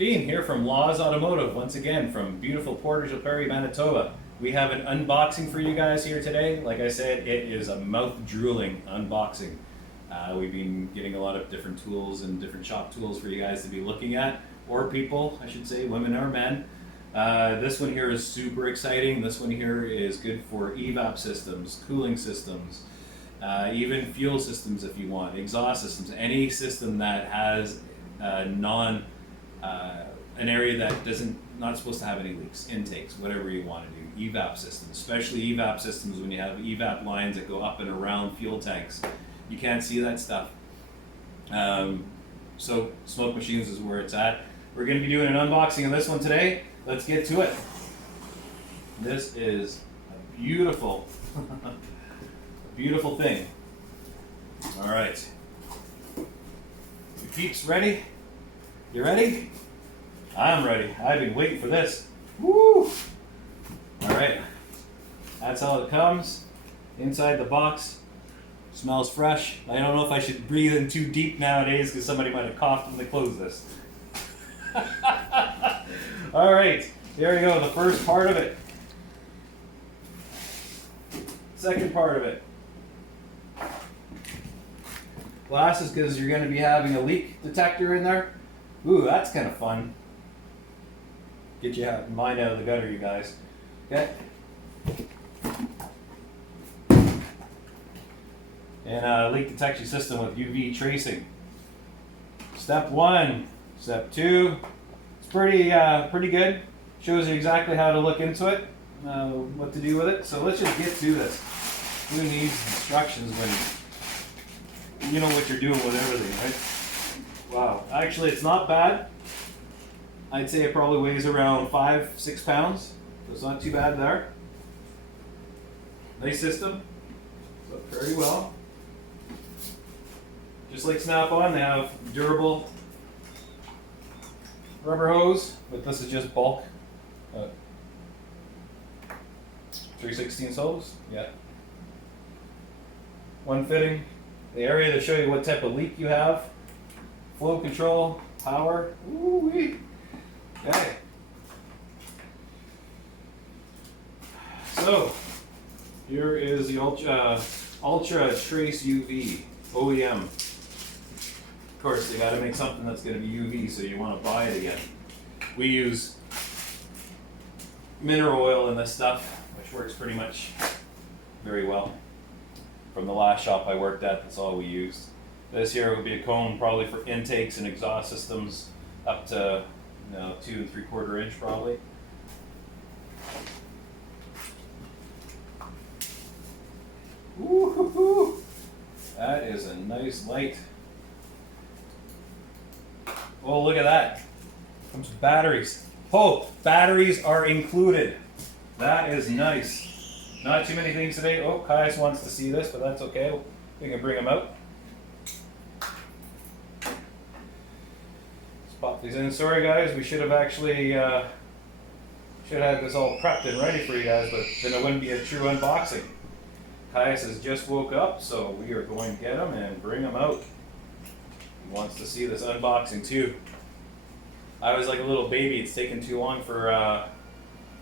Dean here from Laws Automotive, once again from beautiful Portage la Prairie, Manitoba. We have an unboxing for you guys here today. Like I said, it is a mouth-drooling unboxing. We've been getting a lot of different tools and different shop tools for you guys to be looking at, or people, I should say, women or men. This one here is super exciting. This one here is good for evap systems, cooling systems, even fuel systems if you want, exhaust systems, any system that has an area that not supposed to have any leaks, intakes, whatever you want to do. Evap systems, especially evap systems when you have evap lines that go up and around fuel tanks. You can't see that stuff. So Smoke Machines is where it's at. We're going to be doing an unboxing of this one today. Let's get to it. This is a beautiful, beautiful thing. All right. You peeps ready? You ready? I'm ready. I've been waiting for this. Woo! All right. That's how it comes. Inside the box. Smells fresh. I don't know if I should breathe in too deep nowadays because somebody might have coughed when they closed this. All right. There we go. The first part of it. Second part of it. Glasses, because you're going to be having a leak detector in there. Ooh, that's kind of fun. Get your mind out of the gutter, you guys. Okay. And leak detection system with UV tracing. Step 1, step 2. It's pretty good. Shows you exactly how to look into it, what to do with it. So let's just get to this. Who needs instructions when you know what you're doing with everything, right? Wow. Actually, it's not bad. I'd say it probably weighs around 5-6 pounds. So it's not too bad there. Nice system. So very well. Just like Snap-on, they have durable rubber hose, but this is just bulk. 3/16 hose. Yeah. One fitting. The area to show you what type of leak you have. Flow control, power. Ooh-wee. Okay. So, here is the Ultra Trace UV OEM. Of course, they got to make something that's going to be UV, so you want to buy it again. We use mineral oil in this stuff, which works pretty much very well. From the last shop I worked at, that's all we used. This here will be a cone probably for intakes and exhaust systems up to 2 3/4 inch probably. Woo-hoo-hoo. That is a nice light. Oh, look at that. Comes with batteries. Oh, batteries are included. That is nice. Not too many things today. Oh, Kais wants to see this, but that's okay. We can bring them out. Let's pop these in. Sorry guys, we should have actually should have had this all prepped and ready for you guys, but then it wouldn't be a true unboxing. Kais has just woke up, so we are going to get him and bring him out. He wants to see this unboxing too. I was like a little baby. It's taken too long for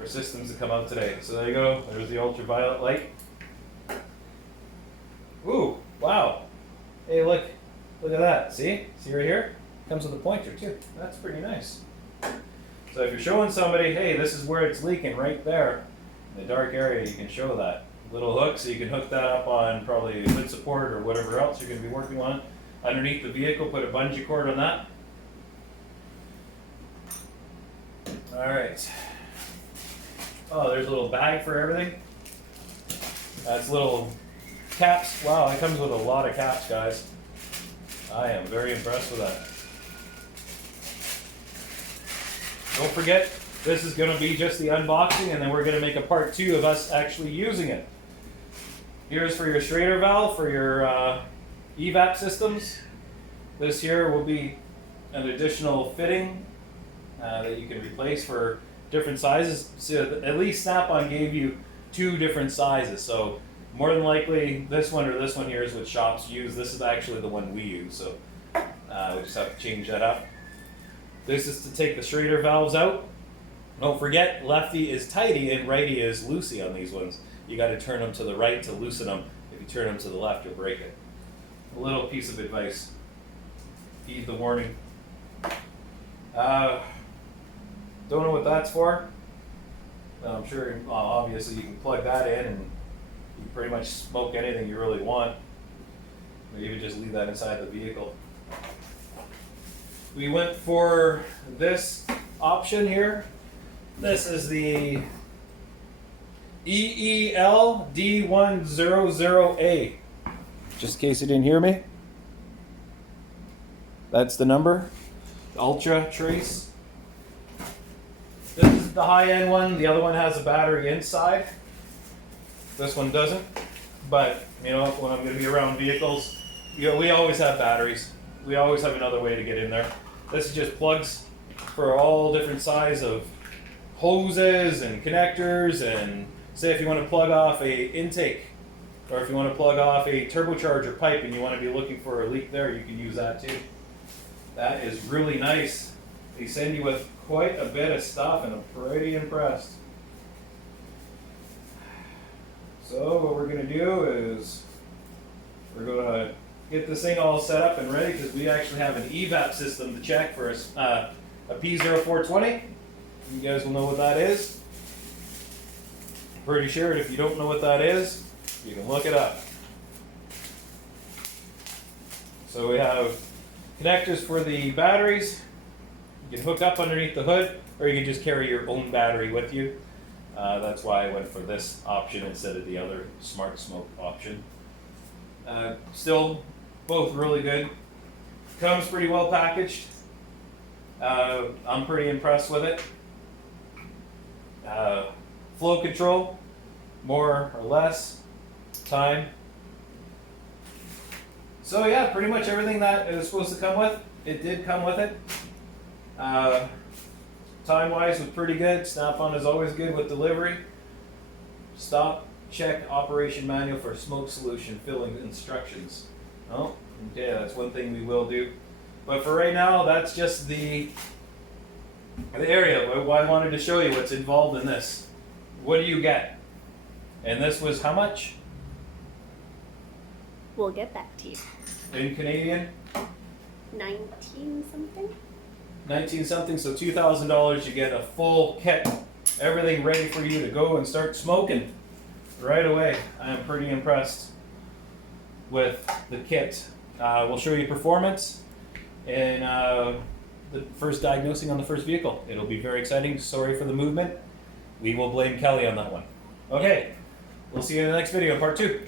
systems to come out today. So there you go. There's the ultraviolet light. Ooh, wow. Hey, look at that. See right here? Comes with a pointer too. That's pretty nice. So if you're showing somebody, hey, this is where it's leaking right there, in the dark area, you can show that. Little hook, so you can hook that up on probably a hood support or whatever else you're going to be working on. Underneath the vehicle, put a bungee cord on that. All right. Oh, there's a little bag for everything. That's little caps. Wow, it comes with a lot of caps, guys. I am very impressed with that. Don't forget, this is going to be just the unboxing, and then we're going to make a part 2 of us actually using it. Here's for your Schrader valve for your evap systems. This here will be an additional fitting that you can replace for different sizes. So at least Snap-on gave you 2 different sizes. So more than likely this one or this one here is what shops use. This is actually the one we use. So we just have to change that up. This is to take the Schrader valves out. Don't forget, lefty is tighty and righty is loosey on these ones. You got to turn them to the right to loosen them. If you turn them to the left, you'll break it. A little piece of advice. Heed the warning. Don't know what that's for. I'm sure, obviously, you can plug that in and you can pretty much smoke anything you really want. Or even just leave that inside the vehicle. We went for this option here. This is the EELD100A. Just in case you didn't hear me. That's the number. Ultra Trace. This is the high-end one. The other one has a battery inside. This one doesn't. But, you know, when I'm going to be around vehicles, you know, we always have batteries. We always have another way to get in there. This is just plugs for all different size of hoses and connectors, and say if you want to plug off a intake, or if you want to plug off a turbocharger pipe and you want to be looking for a leak there, you can use that too. That is really nice. They send you with quite a bit of stuff, and I'm pretty impressed. So what we're going to do is we're going to get this thing all set up and ready, because we actually have an evap system to check for a P0420. You guys will know what that is. Pretty sure if you don't know what that is, you can look it up. So we have connectors for the batteries. You can hook up underneath the hood, or you can just carry your own battery with you. That's why I went for this option instead of the other Smart Smoke option. Still, both really good. Comes pretty well packaged. I'm pretty impressed with it. Flow control, more or less, time. So yeah, pretty much everything that it was supposed to come with, it did come with it. Time-wise was pretty good. Snap-on is always good with delivery. Stop, check operation manual for smoke solution filling instructions. Oh, okay, that's one thing we will do. But for right now, that's just the area. Why I wanted to show you what's involved in this. What do you get? And this was how much? We'll get back to you. In Canadian? 19 something? 19 something, so $2,000 you get a full kit. Everything ready for you to go and start smoking right away. I am pretty impressed with the kit. We'll show you performance and the first diagnosing on the first vehicle. It'll be very exciting. Sorry for the movement. We will blame Kelly on that one. Okay, we'll see you in the next video, part 2.